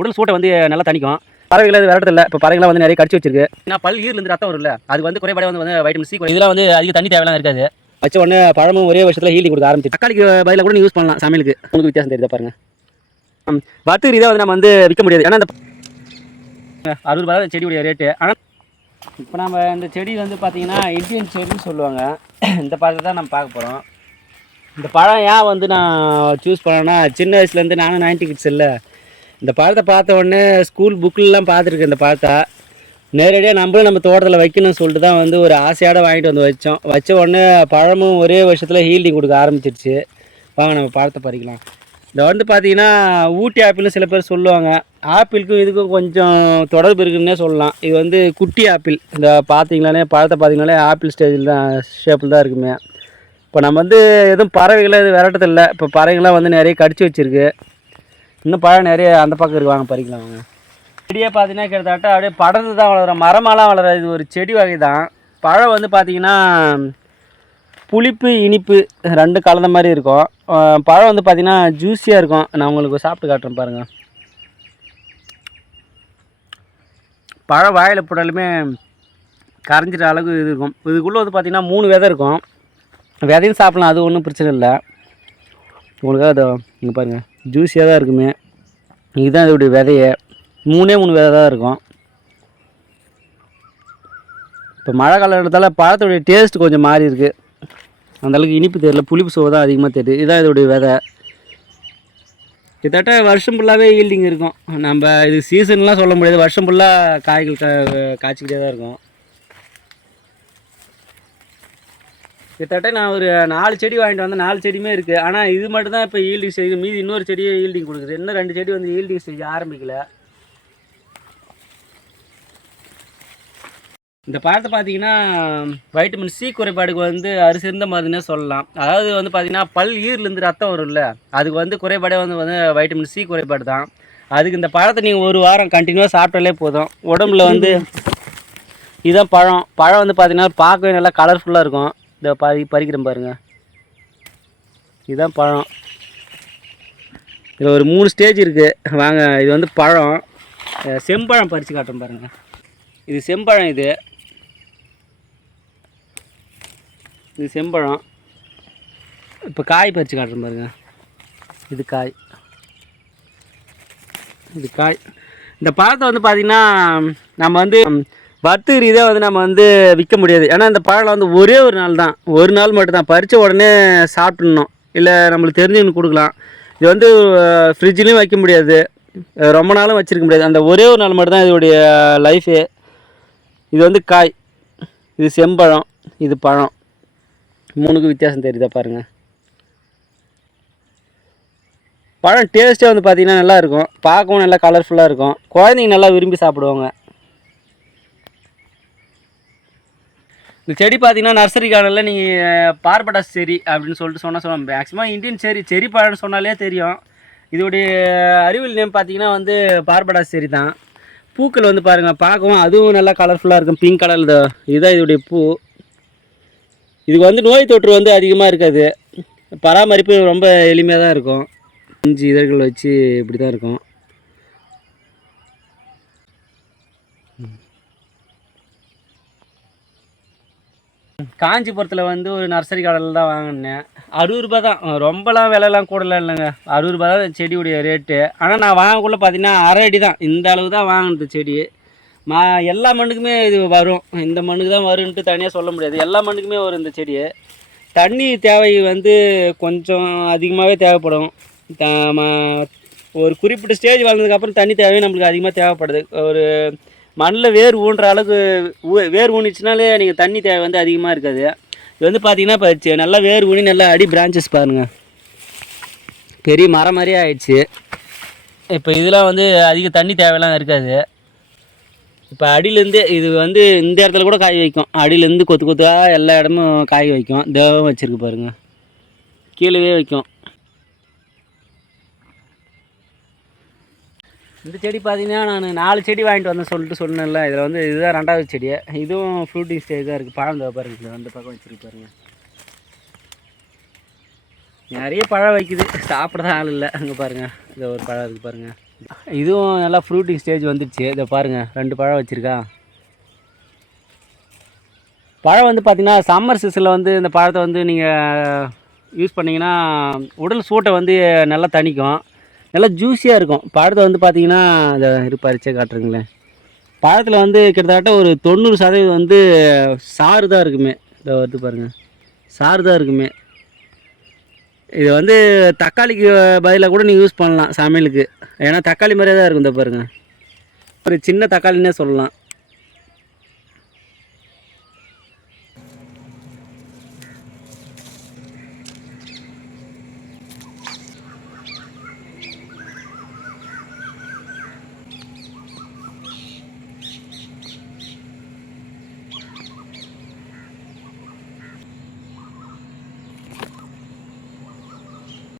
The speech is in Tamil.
உடல் சூட்டை வந்து நல்லா தணிக்கும். பறவைகள் விரட்டது இல்லை இப்போ பறவைகள்லாம் வந்து நிறைய கடிச்சு வச்சிருக்கு. ஏன்னா பல் ஈர்லேருந்து ரத்தம் வரும்ல. அது வந்து குறைபாடு வந்து வந்து வைட்டமின் சி இதெல்லாம் வந்து அதிக தண்ணி தேவைலாம் இருக்காது. வச்ச உடனே பழமும் ஒரே வருஷத்தில் ஹீலிங் கொடுக்க ஆரம்பிச்சு தக்காளிக்கு பதிலாக கூட யூஸ் பண்ணலாம் சமையலுக்கு. உங்களுக்கு வித்தியாசம் தெரியுதா பாருங்க. வறுத்து ரீதியாக வந்து நம்ம வந்து விற்க முடியாது. ஏன்னா அந்த அறுபது ரூபாய் செடியுடைய ரேட்டு ஆனால் இப்போ நம்ம இந்த செடி வந்து பார்த்தீங்கன்னா இந்தியன் செடின்னு சொல்லுவாங்க. இந்த பழத்தை தான் நம்ம பார்க்க போகிறோம் இந்த பழம் ஏன் வந்து நான் சூஸ் பண்ணேன்னா சின்ன வயசுலேருந்து நானும் நைன்டி கிட்ஸ் இல்லை. இந்த பழத்தை பார்த்த உடனே ஸ்கூல் புக்கிலலாம் பார்த்துருக்கேன் இந்த பழத்தை நேரடியாக நம்மளும் நம்ம தோட்டத்தில் வைக்கணும்னு சொல்லிட்டு தான் வந்து ஒரு ஆசையாக வாங்கிட்டு வந்து வச்சோம். வச்ச உடனே பழமும் ஒரே வருஷத்தில் ஹீல்டிங் கொடுக்க ஆரம்பிச்சிருச்சு. வாங்க நம்ம பழத்தை பறிக்கலாம். இதை வந்து பார்த்தீங்கன்னா ஊட்டி ஆப்பிள்னு சில பேர் சொல்லுவாங்க. ஆப்பிளுக்கும் இதுக்கும் கொஞ்சம் தொடர்பு இருக்குன்னே சொல்லலாம். இது வந்து குட்டி ஆப்பிள். இந்த பார்த்தீங்களாலே பழத்தை பார்த்தீங்கனாலே ஆப்பிள் ஸ்டேஜில் தான் ஷேப்பில் தான் இருக்குமே. இப்போ நம்ம வந்து எதுவும் பறவைகளை எதுவும் விரட்டதில்லை. இப்போ பறவைகள்லாம் வந்து நிறைய கடிச்சு வச்சுருக்கு. இன்னும் பழம் நிறைய அந்த பக்கம் இருக்கு வாங்க பறிக்கலாம் வாங்க செடியே பார்த்தீங்கன்னா கிட்டத்தட்ட அப்படியே படர்ந்து தான் வளரும் மரமாலாம் வளர இது ஒரு செடி வகை தான். பழம் வந்து பார்த்தீங்கன்னா புளிப்பு இனிப்பு ரெண்டு கலந்த மாதிரி இருக்கும். பழம் வந்து பார்த்தீங்கன்னா ஜூஸியாக இருக்கும். நான் உங்களுக்கு சாப்பிட்டு காட்டுறேன் பாருங்கள் பழம் வாயில் போட்டாலுமே கரைஞ்சிற அளவுக்கு இது இருக்கும். இதுக்குள்ளே வந்து பார்த்திங்கன்னா மூணு விதை இருக்கும். விதையும் சாப்பிட்லாம் அது ஒன்றும் பிரச்சனை இல்லை. உங்களுக்காக அதை இங்கே பாருங்கள் ஜூஸியாக தான் இருக்குமே. இதுதான் இதோடைய விதைய. மூணே மூணு விதை தான் இருக்கும். இப்போ மழை காலத்தால் பழத்துடைய டேஸ்ட் கொஞ்சம் மாறி இருக்குது அந்தளவுக்கு இனிப்பு தெரியல புளிப்பு சுவை தான் அதிகமாக தெரியுது. இதுதான் இதோடைய விதை. கிட்டத்தட்ட வருஷம் ஃபுல்லாகவே ஈல்டிங் இருக்கும். நம்ம இது சீசன்லாம் சொல்ல முடியாது. வருஷம் ஃபுல்லாக காய்கள் கா காய்ச்சிக்கிட்டே தான் இருக்கும். கிட்டத்தட்ட நான் ஒரு நாலு செடி வாங்கிட்டு வந்தேன். நாலு செடியுமே இருக்குது ஆனால் இது மட்டும் தான் இப்போ ஈல்டிங் செய்யுது மீதி இன்னொரு செடியே ஈல்டிங் கொடுக்குது. இன்னும் ரெண்டு செடி வந்து ஈல்டிங் செய்ய ஆரம்பிக்கல. இந்த பழத்தை பார்த்தீங்கன்னா வைட்டமின் சி குறைபாடுக்கு வந்து அரிசிருந்த மாதிரினே சொல்லலாம். அதாவது வந்து பார்த்தீங்கன்னா பல் ஈர்லேருந்து ரத்தம் வரும்ல அதுக்கு வந்து குறைபாடே வந்து வந்து வைட்டமின் சி குறைபாடு தான். அதுக்கு இந்த பழத்தை நீங்கள் ஒரு வாரம் கண்டினியூவாக சாப்பிட்டாலே போதும். உடம்புல வந்து இதுதான் பழம். பழம் வந்து பார்த்தீங்கன்னா பார்க்கவே நல்லா கலர்ஃபுல்லாக இருக்கும். இதை பறி பறிக்கிறேன் பாருங்கள் இதுதான் பழம். இதில் ஒரு மூணு ஸ்டேஜ் இருக்குது வாங்க இது வந்து பழம். செம்பழம் பறித்து காட்டுறேன் பாருங்கள் இது செம்பழம் இது. இது செம்பழம். இப்போ காய் பறித்து காட்டுறேன் பாருங்க. இது காய். இது காய். இந்த பழத்தை வந்து பார்த்திங்கன்னா நம்ம வந்து வர்த்தக ரீதியாக வந்து நம்ம வந்து விற்க முடியாது. ஏன்னா இந்த பழம் வந்து ஒரே ஒரு நாள் தான். ஒரு நாள் மட்டும் தான். பறித்த உடனே சாப்பிட்ணும். இல்லை நம்மளுக்கு தெரிஞ்சவங்களுக்கு கொடுக்கலாம். இது வந்து ஃப்ரிட்ஜ்லேயும் வைக்க முடியாது. ரொம்ப நாளும் வச்சுருக்க முடியாது. அந்த ஒரே ஒரு நாள் மட்டும் தான் இதோடைய லைஃபே இது வந்து காய். இது செம்பழம். இது பழம். மூணுக்கு வித்தியாசம் தெரியுதா பாருங்கள் பழம் டேஸ்ட்டே வந்து பார்த்திங்கன்னா நல்லாயிருக்கும் பார்க்கவும் நல்லா கலர்ஃபுல்லாக இருக்கும். குழந்தைங்க நல்லா விரும்பி சாப்பிடுவாங்க. இந்த செடி பார்த்தீங்கன்னா நர்சரி கார்டனில் நீங்கள் பார்படாஸ் செரி அப்படின்னு சொல்லிட்டு சொன்னால் சொல்லுவோம் மேக்ஸிமம் இந்தியன் செரி செரி பழம்னு சொன்னாலே தெரியும். இதோடைய அறிவியல் நேம் பார்த்தீங்கன்னா வந்து பார்படாஸ் செரி தான். பூக்கள் வந்து பாருங்கள் பார்க்கவும் அதுவும் நல்லா கலர்ஃபுல்லாக இருக்கும் பிங்க் கலரில் இதுதான் இதோடைய பூ. இதுக்கு வந்து நோய் தொற்று வந்து அதிகமாக இருக்காது. பராமரிப்பு ரொம்ப எளிமையாக தான் இருக்கும். அஞ்சு இதழ்கள் வச்சு இப்படி தான் இருக்கும். காஞ்சிபுரத்தில் வந்து ஒரு நர்சரி கடையில் தான் வாங்கினேன். அறுபது ரூபா தான். ரொம்பலாம் விலைலாம் கூடலாம் இல்லைங்க. அறுபது ரூபா தான் செடியுடைய ரேட்டு ஆனால் நான் வாங்கக்குள்ளே பார்த்தீங்கன்னா அரை அடி தான். இந்த அளவு தான் வாங்கினது செடி. மா எல்லா மண்ணுக்குமே இது வரும். இந்த மண்ணுக்கு தான் வரும்ன்ட்டு தனியாக சொல்ல முடியாது. எல்லா மண்ணுக்குமே வரும் இந்த செடி. தண்ணி தேவை வந்து கொஞ்சம் அதிகமாகவே தேவைப்படும். ஒரு குறிப்பிட்ட ஸ்டேஜ் வளர்ந்ததுக்கப்புறம் தண்ணி தேவையே நம்மளுக்கு அதிகமாக தேவைப்படுது. ஒரு மண்ணில் வேர் ஊன்ற அளவுக்கு ஊ- வேர் ஊனிச்சுனாலே நீங்கள் தண்ணி தேவை வந்து அதிகமாக இருக்காது. இது வந்து பார்த்தீங்கன்னா இப்போ நல்லா வேர் ஊனி நல்லா அடி பிரான்ச்சஸ் பாருங்கள் பெரிய மரம் மாதிரியே ஆயிடுச்சு. இப்போ இதெல்லாம் வந்து அதிக தண்ணி தேவையெல்லாம் இருக்காது. இப்போ அடியிலேருந்து இது வந்து இந்த இடத்துல கூட காய் வைக்கும். அடியிலேருந்து கொத்து கொத்தாக எல்லா இடமும் காய் வைக்கும். தேவம் வச்சுருக்கு பாருங்கள் கீழே வைக்கும். இந்த செடி பார்த்தீங்கன்னா நான் நாலு செடி வாங்கிட்டு வந்தேன் சொல்லிட்டு சொன்னேன்ல. இதில் வந்து இதுதான் ரெண்டாவது செடி இதுவும் ஃப்ரூட்டிங் ஸ்டேஜ் தான் இருக்குது பழம் தான் பாருங்க. இந்த பக்கம் வச்சுருக்கு பாருங்கள் நிறைய பழம் வைக்குது. சாப்பிட தான் ஆள் இல்லை. அங்கே பாருங்கள் இந்த ஒரு பழம் இருக்குது பாருங்கள் இதுவும் நல்லா ஃப்ரூட்டிங் ஸ்டேஜ் வந்துடுச்சு இதை பாருங்கள் ரெண்டு பழம் வச்சுருக்கா. பழம் வந்து பார்த்திங்கன்னா சம்மர் சீசனில் வந்து இந்த பழத்தை வந்து நீங்கள் யூஸ் பண்ணிங்கன்னா உடல் சூட்டை வந்து நல்லா தணிக்கும். நல்லா ஜூஸியாக இருக்கும். பழத்தை வந்து பார்த்தீங்கன்னா அதை இரு பறிச்சே காட்டுறீங்களேன் பழத்தில் வந்து கிட்டத்தட்ட ஒரு தொண்ணூறு சதவீதம் வந்து சாறு தான் இருக்குமே. இதை வந்து பாருங்கள் சாறு தான் இருக்குமே. இது வந்து தக்காளிக்கு பதிலாக கூட நீங்கள் யூஸ் பண்ணலாம் சமையலுக்கு. ஏன்னா தக்காளி மாதிரியே தான் இருக்கும் இந்த பாருங்கள் ஒரு சின்ன தக்காளின்னே சொல்லலாம்.